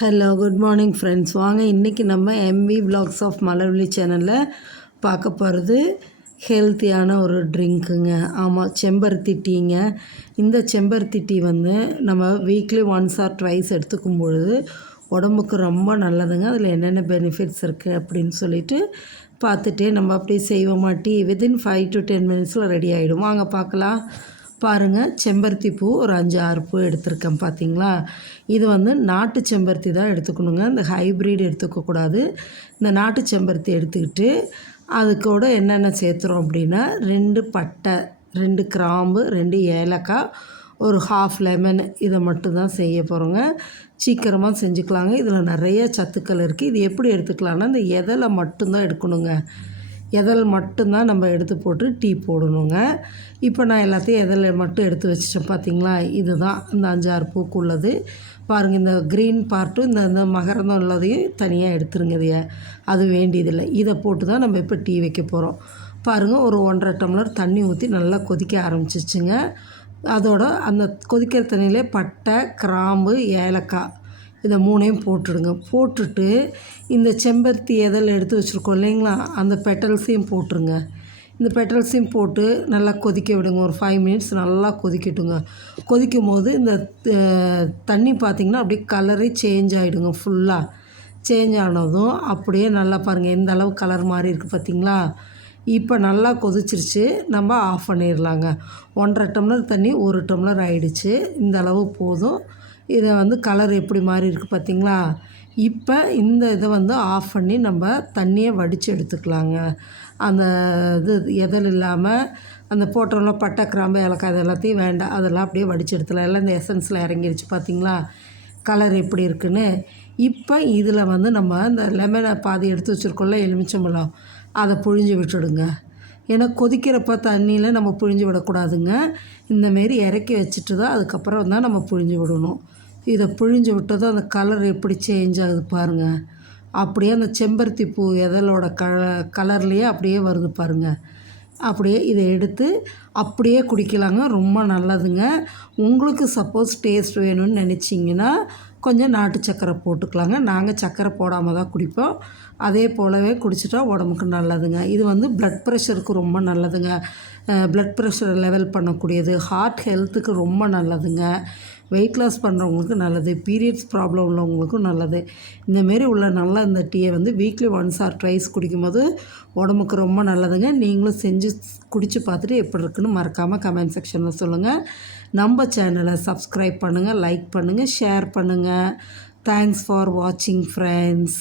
Hello good morning friends. வாங்க இன்றைக்கி நம்ம எம்வி விலாக்ஸ் ஆஃப் மலர்விழி சேனலில் பார்க்க போகிறது ஹெல்த்தியான ஒரு ட்ரிங்க்குங்க. ஆமாம், செம்பருத்தி டீங்க. இந்த செம்பருத்தி டீ வந்து நம்ம வீக்லி ஒன்ஸ் ஆர் ட்வைஸ் எடுத்துக்கும் பொழுது உடம்புக்கு ரொம்ப நல்லதுங்க. அதில் என்னென்ன பெனிஃபிட்ஸ் இருக்குது அப்படின்னு சொல்லிட்டு பார்த்துட்டே நம்ம அப்படியே செய்வோமா. டீ வித்தின் 5 to 10 மினிட்ஸில் ரெடி ஆகிடும். வாங்க பார்க்கலாம். பாருங்கள், செம்பருத்தி பூ ஒரு 5-6 பூ எடுத்திருக்கேன். பார்த்தீங்களா, இது வந்து நாட்டு செம்பருத்தி தான் எடுத்துக்கணுங்க. இந்த ஹைப்ரிட் எடுத்துக்கக்கூடாது. இந்த நாட்டு செம்பருத்தி எடுத்துக்கிட்டு அது கூட என்னென்ன சேர்த்துறோம் அப்படின்னா 2 பட்டை, 2 கிராம்பு, 2 ஏலக்காய், ஒரு ஹாஃப் லெமன். இதை மட்டும்தான் செய்ய போகிறோங்க. சீக்கிரமாக செஞ்சுக்கலாங்க. இதில் நிறைய சத்துக்கள் இருக்குது. இது எப்படி எடுத்துக்கலான்னா, இந்த எதலை மட்டும்தான் எடுக்கணுங்க. எதல் மட்டும்தான் நம்ம எடுத்து போட்டு டீ போடணுங்க. இப்போ நான் எல்லாத்தையும் எதலை மட்டும் எடுத்து வச்சிட்டேன். பார்த்திங்களா, இதுதான் இந்த 5-6 பூக்கு உள்ளது. பாருங்கள், இந்த க்ரீன் பார்ட்டும் இந்த மகரந்தம் உள்ளதையும் தனியாக எடுத்துருங்க. இதைய அது வேண்டியதில்லை. இதை போட்டு தான் நம்ம இப்போ டீ வைக்க போகிறோம். பாருங்கள், ஒரு 1.5 டம்ளர் தண்ணி ஊற்றி நல்லா கொதிக்க ஆரம்பிச்சிச்சுங்க. அதோட அந்த கொதிக்கிற தண்ணியிலே பட்டை, கிராம்பு, ஏலக்காய் இதை 3ஐயும் போட்டுடுங்க. போட்டுட்டு இந்த செம்பருத்தி எதல் எடுத்து வச்சுருக்கோம் இல்லைங்களா, அந்த பெட்டல்ஸையும் போட்டுருங்க. இந்த பெட்டல்ஸையும் போட்டு நல்லா கொதிக்க விடுங்க. ஒரு 5 மினிட்ஸ் நல்லா கொதிக்கட்டுங்க. கொதிக்கும் போது இந்த தண்ணி பார்த்திங்கன்னா அப்படியே கலரே சேஞ்ச் ஆகிடுங்க. ஃபுல்லாக சேஞ்ச் ஆனதும் அப்படியே நல்லா பாருங்கள் எந்த அளவு கலர் மாதிரி இருக்குது. பார்த்திங்களா, இப்போ நல்லா கொதிச்சிருச்சு. நம்ம ஆஃப் பண்ணிடலாங்க. 1.5 டம்ளர் தண்ணி 1 டம்ளர் ஆகிடுச்சு. இந்த அளவு போதும். இதை வந்து கலர் எப்படி மாறி இருக்குது பார்த்திங்களா. இப்போ இந்த இதை வந்து ஆஃப் பண்ணி நம்ம தண்ணியை வடித்து எடுத்துக்கலாங்க. அந்த இது எதல் இல்லாமல் அந்த போட்டோம்ல பட்டை, கிராம்பு, ஏலக்காய் அது எல்லாத்தையும் வேண்டாம். அதெல்லாம் அப்படியே வடித்து எடுத்துலாம். எல்லாம் இந்த எசன்ஸில் இறங்கிடுச்சு. பார்த்திங்களா கலர் எப்படி இருக்குன்னு. இப்போ இதில் வந்து நம்ம இந்த லெமனை பாதி எடுத்து வச்சுருக்கோம்ல, எலுமிச்சம்பழம், அதை புழிஞ்சு விட்டுடுங்க. ஏன்னா கொதிக்கிறப்ப தண்ணியில் நம்ம புழிஞ்சு விடக்கூடாதுங்க. இந்தமாரி இறக்கி வச்சுட்டு தான் அதுக்கப்புறம் தான் நம்ம புழிஞ்சு விடணும். இதை புழிஞ்சு விட்டதும் அந்த கலர் எப்படி சேஞ்ச் ஆகுது பாருங்கள். அப்படியே அந்த செம்பருத்தி பூ எதலோட கலர்லேயே அப்படியே வருது பாருங்கள். அப்படியே இதை எடுத்து அப்படியே குடிக்கலாங்க. ரொம்ப நல்லதுங்க. உங்களுக்கு சப்போஸ் டேஸ்ட் வேணும்னு நினச்சிங்கன்னா கொஞ்சம் நாட்டு சர்க்கரை போட்டுக்கலாங்க. நாங்கள் சர்க்கரை போடாமல் தான் குடிப்போம். அதே போலவே குடிச்சிட்டா உடம்புக்கு நல்லதுங்க. இது வந்து ப்ளட் ப்ரெஷருக்கு ரொம்ப நல்லதுங்க. ப்ளட் ப்ரெஷரை லெவல் பண்ணக்கூடியது. ஹார்ட் ஹெல்த்துக்கு ரொம்ப நல்லதுங்க. வெயிட் லாஸ் பண்ணுறவங்களுக்கு நல்லது. பீரியட்ஸ் ப்ராப்ளம் உள்ளவங்களுக்கும் நல்லது. இந்தமாரி உள்ள நல்ல இந்த டீயை வந்து வீக்லி ஒன்ஸ் ஆர் ட்வைஸ் குடிக்கும்போது உடம்புக்கு ரொம்ப நல்லதுங்க. நீங்களும் செஞ்சு குடித்து பார்த்துட்டு எப்படி இருக்குன்னு மறக்காமல் கமெண்ட் செக்ஷனில் சொல்லுங்கள். நம்ம சேனலை சப்ஸ்கிரைப் பண்ணுங்கள், லைக் பண்ணுங்கள், ஷேர் பண்ணுங்கள். தேங்க்ஸ் ஃபார் வாட்சிங் ஃப்ரெண்ட்ஸ்.